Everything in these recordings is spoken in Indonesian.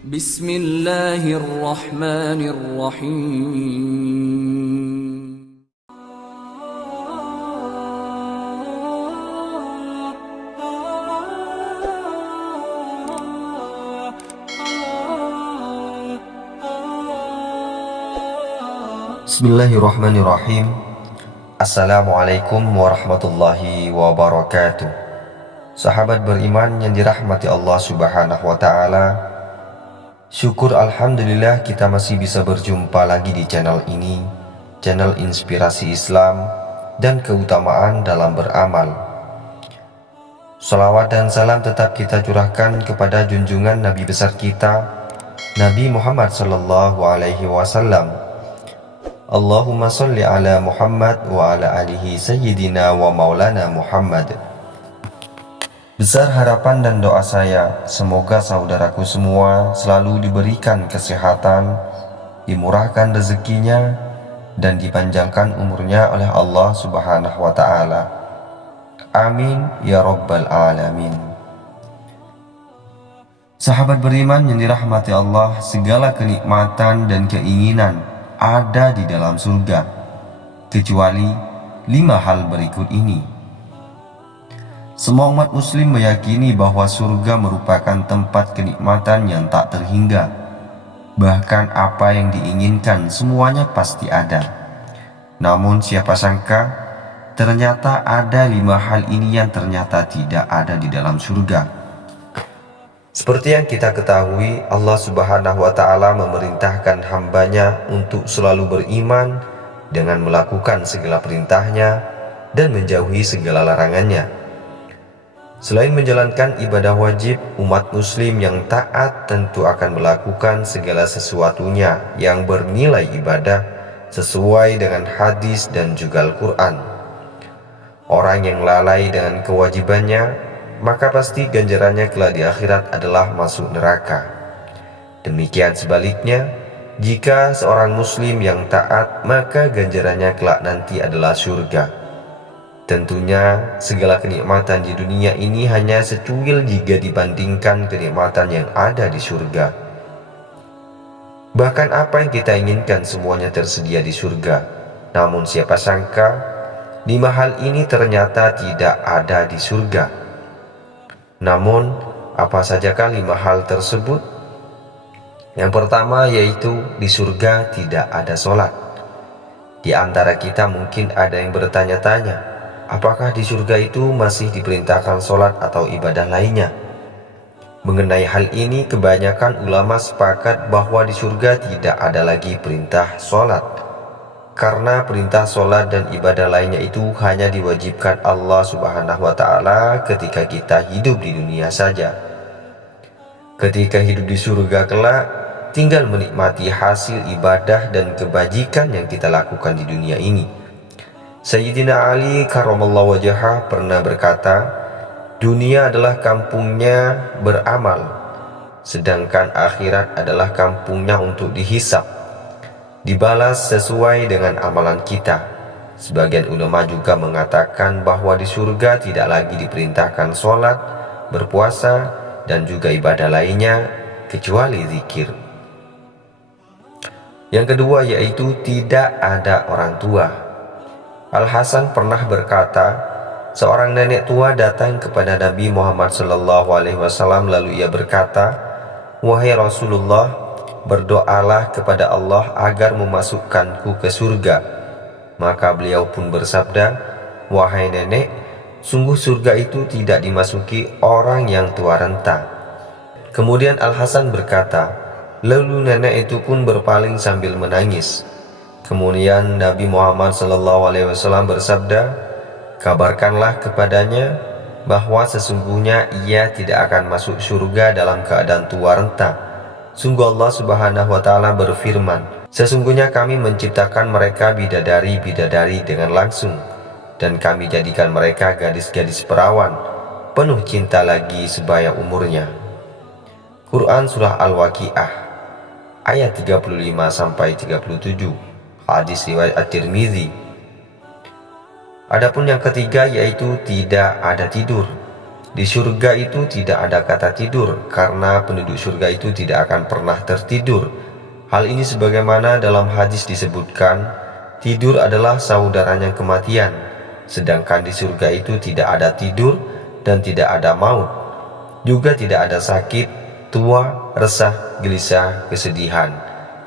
Bismillahirrahmanirrahim. Bismillahirrahmanirrahim. Assalamualaikum warahmatullahi wabarakatuh. Sahabat beriman yang dirahmati Allah Subhanahu wa ta'ala, syukur alhamdulillah kita masih bisa berjumpa lagi di channel ini, channel inspirasi Islam dan keutamaan dalam beramal. Salawat dan salam tetap kita curahkan kepada junjungan Nabi besar kita, Nabi Muhammad sallallahu alaihi wasallam. Allahumma sholli ala Muhammad wa ala alihi sayyidina wa maulana Muhammad. Besar harapan dan doa saya, semoga saudaraku semua selalu diberikan kesehatan, dimurahkan rezekinya, dan dipanjangkan umurnya oleh Allah Subhanahu wa ta'ala. Amin ya rabbal alamin. Sahabat beriman yang dirahmati Allah, segala kenikmatan dan keinginan ada di dalam surga, kecuali 5 hal berikut ini. Semua umat muslim meyakini bahwa surga merupakan tempat kenikmatan yang tak terhingga. Bahkan apa yang diinginkan semuanya pasti ada. Namun siapa sangka ternyata ada 5 hal ini yang ternyata tidak ada di dalam surga. Seperti yang kita ketahui, Allah Subhanahu wa ta'ala memerintahkan hambanya untuk selalu beriman dengan melakukan segala perintahnya dan menjauhi segala larangannya. Selain menjalankan ibadah wajib, umat muslim yang taat tentu akan melakukan segala sesuatunya yang bernilai ibadah sesuai dengan hadis dan juga Al-Quran. Orang yang lalai dengan kewajibannya, maka pasti ganjarannya kelak di akhirat adalah masuk neraka. Demikian sebaliknya, jika seorang muslim yang taat, maka ganjarannya kelak nanti adalah surga. Tentunya segala kenikmatan di dunia ini hanya secuil jika dibandingkan kenikmatan yang ada di surga. Bahkan apa yang kita inginkan semuanya tersedia di surga. Namun siapa sangka 5 hal ini ternyata tidak ada di surga. Namun, apa sajakah 5 hal tersebut? Yang pertama yaitu di surga tidak ada sholat. Di antara kita mungkin ada yang bertanya-tanya, apakah di surga itu masih diperintahkan sholat atau ibadah lainnya? Mengenai hal ini, kebanyakan ulama sepakat bahwa di surga tidak ada lagi perintah sholat. Karena perintah sholat dan ibadah lainnya itu hanya diwajibkan Allah Subhanahu wa ta'ala ketika kita hidup di dunia saja. Ketika hidup di surga kelak, tinggal menikmati hasil ibadah dan kebajikan yang kita lakukan di dunia ini. Sayyidina Ali karramallahu wajhah pernah berkata, dunia adalah kampungnya beramal, sedangkan akhirat adalah kampungnya untuk dihisab, dibalas sesuai dengan amalan kita. Sebagian ulama juga mengatakan bahwa di surga tidak lagi diperintahkan sholat, berpuasa, dan juga ibadah lainnya kecuali zikir. Yang kedua yaitu tidak ada orang tua. Al-Hasan pernah berkata, seorang nenek tua datang kepada Nabi Muhammad SAW lalu ia berkata, wahai Rasulullah, berdoalah kepada Allah agar memasukkanku ke surga. Maka beliau pun bersabda, wahai nenek, sungguh surga itu tidak dimasuki orang yang tua renta. Kemudian Al-Hasan berkata, lalu nenek itu pun berpaling sambil menangis. Kemudian Nabi Muhammad SAW bersabda, kabarkanlah kepadanya bahwa sesungguhnya ia tidak akan masuk surga dalam keadaan tua renta. Sungguh Allah Subhanahu wa ta'ala berfirman, sesungguhnya kami menciptakan mereka bidadari-bidadari dengan langsung, dan kami jadikan mereka gadis-gadis perawan, penuh cinta lagi sebaya umurnya. Quran Surah Al-Waqi'ah ayat 35-37, hadis riwayat At-Tirmidzi. Adapun yang ketiga yaitu tidak ada tidur. Di surga itu tidak ada kata tidur, karena penduduk surga itu tidak akan pernah tertidur. Hal ini sebagaimana dalam hadis disebutkan, tidur adalah saudaranya kematian, sedangkan di surga itu tidak ada tidur dan tidak ada maut. Juga tidak ada sakit, tua, resah, gelisah, kesedihan.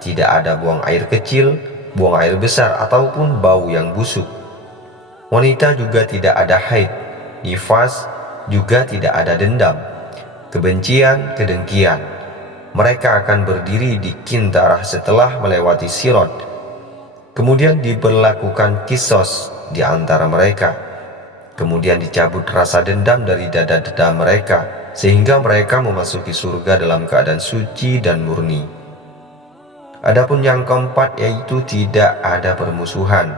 Tidak ada buang air kecil, buang air besar, ataupun bau yang busuk. Wanita juga tidak ada haid, nifas, juga tidak ada dendam, kebencian, kedengkian. Mereka akan berdiri di kintarah setelah melewati sirat. Kemudian diberlakukan kisos di antara mereka. Kemudian dicabut rasa dendam dari dada-dada mereka, sehingga mereka memasuki surga dalam keadaan suci dan murni. Adapun yang keempat, yaitu tidak ada permusuhan.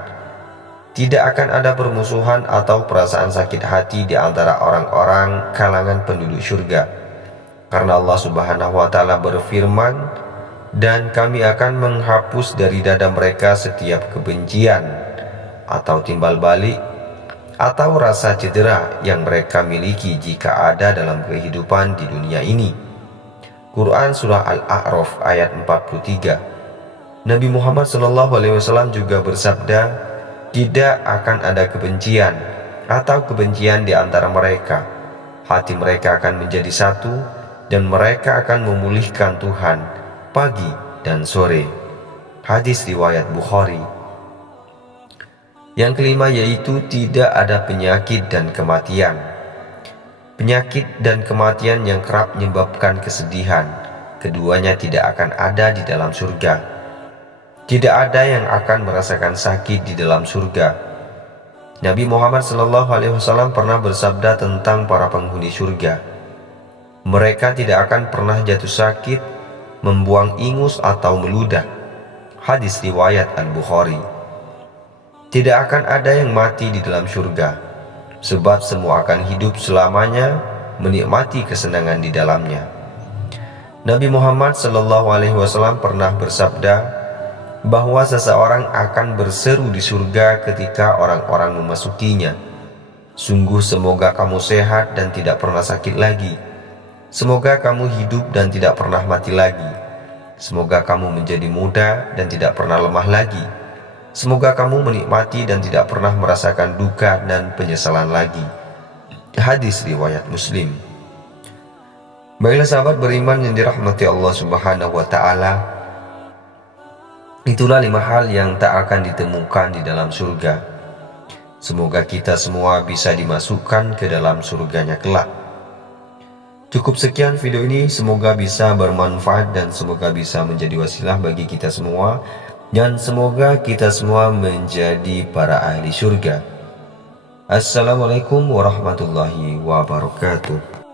Tidak akan ada permusuhan atau perasaan sakit hati di antara orang-orang kalangan penduduk surga. Karena Allah Subhanahu wa Ta'ala berfirman, "Dan kami akan menghapus dari dada mereka setiap kebencian atau timbal balik atau rasa cedera yang mereka miliki jika ada dalam kehidupan di dunia ini." Quran Surah Al-A'raf ayat 43. Nabi Muhammad SAW juga bersabda, tidak akan ada kebencian atau kebencian di antara mereka. Hati mereka akan menjadi satu dan mereka akan memulihkan Tuhan pagi dan sore. Hadis riwayat Bukhari. Yang kelima, yaitu tidak ada penyakit dan kematian. Penyakit dan kematian yang kerap menyebabkan kesedihan, keduanya tidak akan ada di dalam surga. Tidak ada yang akan merasakan sakit di dalam surga. Nabi Muhammad SAW pernah bersabda tentang para penghuni surga, mereka tidak akan pernah jatuh sakit, membuang ingus atau meludah. Hadis riwayat Al-Bukhari. Tidak akan ada yang mati di dalam surga, sebab semua akan hidup selamanya, menikmati kesenangan di dalamnya. Nabi Muhammad SAW pernah bersabda bahwa seseorang akan berseru di surga ketika orang-orang memasukinya, "Sungguh semoga kamu sehat dan tidak pernah sakit lagi. Semoga kamu hidup dan tidak pernah mati lagi. Semoga kamu menjadi muda dan tidak pernah lemah lagi. Semoga kamu menikmati dan tidak pernah merasakan duka dan penyesalan lagi." Hadis riwayat Muslim. Baiklah sahabat beriman yang dirahmati Allah Subhanahu wa Ta'ala, itulah 5 hal yang tak akan ditemukan di dalam surga. Semoga kita semua bisa dimasukkan ke dalam surganya kelak. Cukup sekian video ini, semoga bisa bermanfaat dan semoga bisa menjadi wasilah bagi kita semua, dan semoga kita semua menjadi para ahli surga. Assalamualaikum warahmatullahi wabarakatuh.